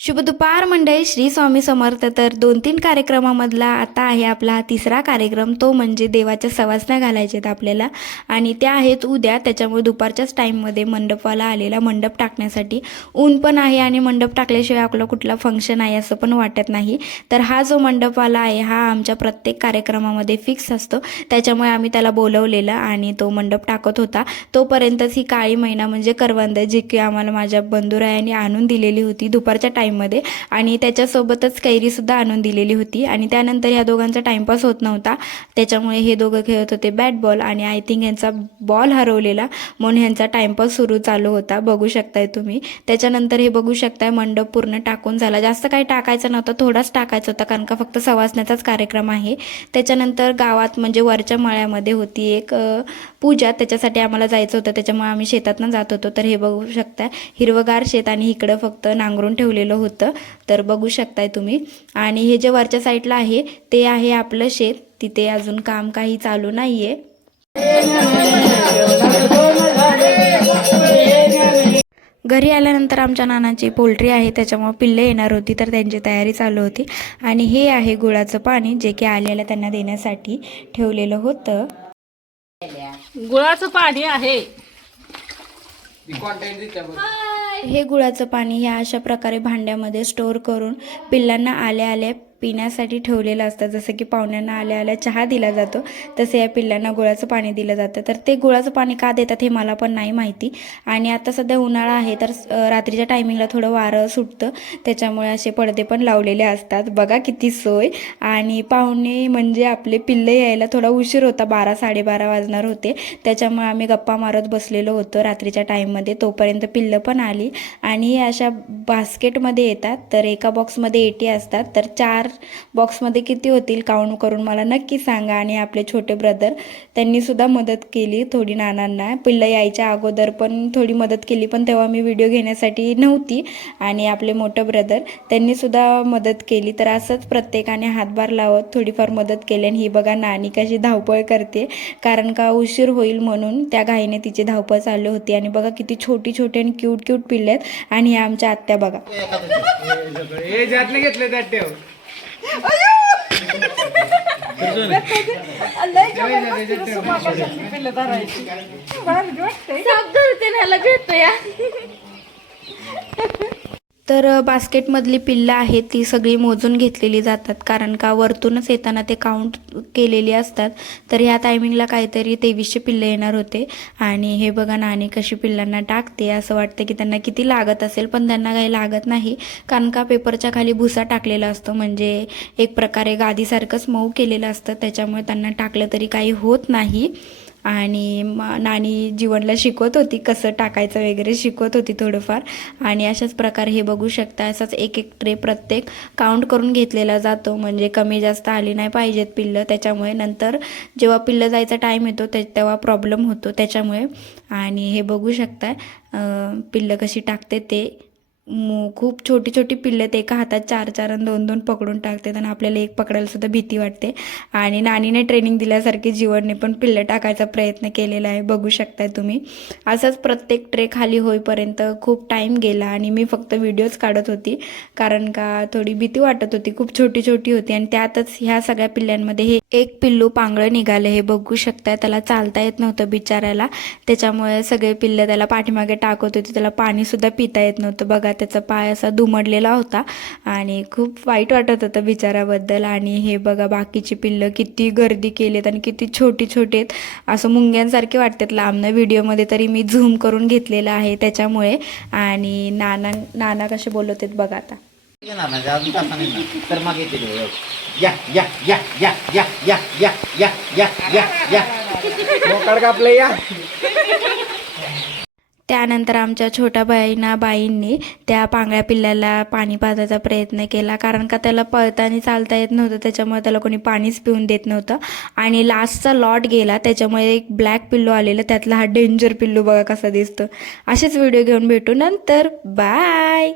शुभ दुपार मंडळी, श्री स्वामी समर्थ. तर 2-3 कार्यक्रमामधला आता आहे आपला हा तिसरा कार्यक्रम, तो म्हणजे देवाच्या सवासण्या घालायचे आहेत आपल्याला आणि त्या आहेत उद्या. त्याच्यामुळे दुपारच्याच टाईममध्ये मंडपवाला आलेला मंडप टाकण्यासाठी. ऊन पण आहे आणि मंडप टाकल्याशिवाय आपलं कुठला फंक्शन आहे असं पण वाटत नाही. तर हा जो मंडपवाला आहे हा आमच्या प्रत्येक कार्यक्रमामध्ये फिक्स असतो, त्याच्यामुळे आम्ही त्याला बोलवलेलं आणि तो मंडप टाकत होता. तोपर्यंतच ही काळी मैना म्हणजे करवंद जी की आम्हाला माझ्या बंधुरायांनी आणून दिलेली होती दुपारच्या टाईममध्ये आणि त्याच्यासोबतच कैरीसुद्धा आणून दिलेली होती. आणि त्यानंतर ह्या दोघांचा टाईमपास होत नव्हता, त्याच्यामुळे हे दोघं खेळत होते बॅट बॉल आणि आय थिंक ह्यांचा बॉल हरवलेला म्हणून ह्यांचा टाईमपास चालू होता, बघू शकताय तुम्ही. त्याच्यानंतर हे बघू शकताय मंडप पूर्ण टाकून झाला. जास्त काही टाकायचं नव्हतं, थोडाच टाकायचं होता कारण का फक्त सवासण्याचाच कार्यक्रम आहे. त्याच्यानंतर गावात म्हणजे वरच्या मळ्यामध्ये होती एक पूजा, त्याच्यासाठी आम्हाला जायचं होतं, त्याच्यामुळे आम्ही शेतातनं जात होतो. तर हे बघू शकताय हिरवगार शेत आणि इकडं फक्त नांगरून ठेवलेलं होतं, तर बघू शकताय तुम्ही. आणि हे जे वरच्या साईडला आहे ते आहे आपलं शेत, तिथे अजून काम काही चालू नाही आहे. घरी आल्यानंतर आमच्या नानाची पोल्ट्री आहे, त्याच्यामुळे पिल्ले येणार होती, तर त्यांची तयारी चालू होती. आणि हे आहे गुळाचं पाणी जे की आलेलं त्यांना देण्यासाठी ठेवलेलं होतं. गुळाचं पाणी आहे. हे गुळाचं पाणी ह्या अशा प्रकारे भांड्यामध्ये स्टोअर करून पिल्लांना आल्या आल्या पिण्यासाठी ठेवलेलं असतं. जसं की पाहुण्यांना आल्या आल्या चहा दिला जातो, तसे या पिल्लांना गुळाचं पाणी दिलं जातं. तर ते गुळाचं पाणी का देतात हे मला पण नाही माहिती. आणि आता सध्या उन्हाळा आहे, तर रात्रीच्या टायमिंगला थोडं वारं सुटतं, त्याच्यामुळे असे पडदे पण लावलेले असतात. बघा किती सोय. आणि पाहुणे म्हणजे आपले पिल्ले यायला थोडा उशीर होता, 12-12:30 वाजणार होते, त्याच्यामुळे आम्ही गप्पा मारत बसलेलो होतो रात्रीच्या टाईममध्ये. तोपर्यंत पिल्लं पण आली आणि अशा बास्केटमध्ये येतात. तर एका बॉक्समध्ये 80 असतात, तर 4 बॉक्समध्ये किती होतील काउंट करून मला नक्की सांगा. आणि आपले छोटे ब्रदर त्यांनी सुद्धा मदत केली थोडी नानांना, पिल्लं यायच्या अगोदर पण थोडी मदत केली, पण तेव्हा मी व्हिडिओ घेण्यासाठी नव्हती. आणि आपले मोठे ब्रदर त्यांनी सुद्धा मदत केली. तर असंच प्रत्येकाने हातभार लावत थोडीफार मदत केली. आणि ही बघा नानी कशी धावपळ करते, कारण का उशीर होईल म्हणून त्या घाईने तिची धावपळ चालू होती. आणि बघा किती छोटी छोटी आणि क्यूट क्यूट पिल्ले आहेत. आणि ह्या आमच्या आत्या बघा. तर बास्केटमधली पिल्लं आहेत ती सगळी मोजून घेतलेली जातात, कारण का वरतूनच येताना ते काउंट केलेली असतात. तर ह्या टायमिंगला काहीतरी 2300 पिल्लं येणार होते. आणि हे बघा नानी कशी पिल्लांना टाकते, असं वाटतं की त्यांना किती लागत असेल, पण त्यांना काही लागत नाही, कारण का पेपरच्या खाली भुसा टाकलेला असतो, म्हणजे एक प्रकारे गादीसारखंच मऊ केलेलं असतं, त्याच्यामुळे त्यांना टाकलं तरी काही होत नाही. आणि नानी जीवनला शिकवत होती कसं टाकायचं वगैरे, शिकवत होती थोडंफार. आणि अशाच प्रकारे हे बघू शकता, असाच एक एक ट्रे प्रत्येक काउंट करून घेतलेला जातो, म्हणजे कमी जास्त आली नाही पाहिजेत पिल्लं, त्याच्यामुळे नंतर जेव्हा पिल्लं जायचा टाईम येतो तेव्हा प्रॉब्लेम होतो त्याच्यामुळे. आणि हे बघू शकता पिल्लं कशी टाकते ते. खूप छोटी छोटी पिल्लं आहेत, एका हातात 4-4 आणि 2-2 पकडून टाकतात, आणि आपल्याला एक पकडायला सुद्धा भीती वाटते. आणि नानीने ट्रेनिंग दिल्यासारखी जीवनने पण पिल्लं टाकायचा प्रयत्न केलेला आहे, बघू शकताय तुम्ही. असंच प्रत्येक ट्रे खाली होईपर्यंत खूप टाईम गेला आणि मी फक्त व्हिडिओज काढत होती, कारण का थोडी भीती वाटत होती, खूप छोटी छोटी होती. आणि त्यातच ह्या सगळ्या पिल्ल्यांमध्ये हे एक पिल्लू पांगळं निघालं, हे बघू शकताय. त्याला चालता येत नव्हतं बिचाऱ्याला, त्याच्यामुळे सगळे पिल्लं त्याला पाठीमागे टाकत होते, त्याला पाणीसुद्धा पिता येत नव्हतं. बघा त्याचा पाय असा दुमडलेला होता आणि खूप वाईट वाटत होतं बिचाऱ्याबद्दल. आणि हे बघा बाकीची पिल्लं किती गर्दी केलीत आणि किती छोटी छोटी आहेत, असं मुंग्यांसारखे वाटतात लांबनं. व्हिडिओमध्ये तरी मी झूम करून घेतलेलं आहे त्याच्यामुळे. आणि नाना कसे बोलत आहेत बघा आता. त्यानंतर आमच्या छोट्या बाईंनी त्या पांगळ्या पिल्लाला पाणी पाजायचा प्रयत्न केला, कारण का त्याला पळताना चालता येत नव्हतं, त्याच्यामुळे त्याला कोणी पाणीच पिऊन देत नव्हतं. आणि लास्टचा लॉट गेला, त्याच्यामुळे एक ब्लॅक पिल्लू आलेलं, त्यातला हा डेंजर पिल्लू बघा कसा दिसतो. असेच व्हिडिओ घेऊन भेटू नंतर. बाय.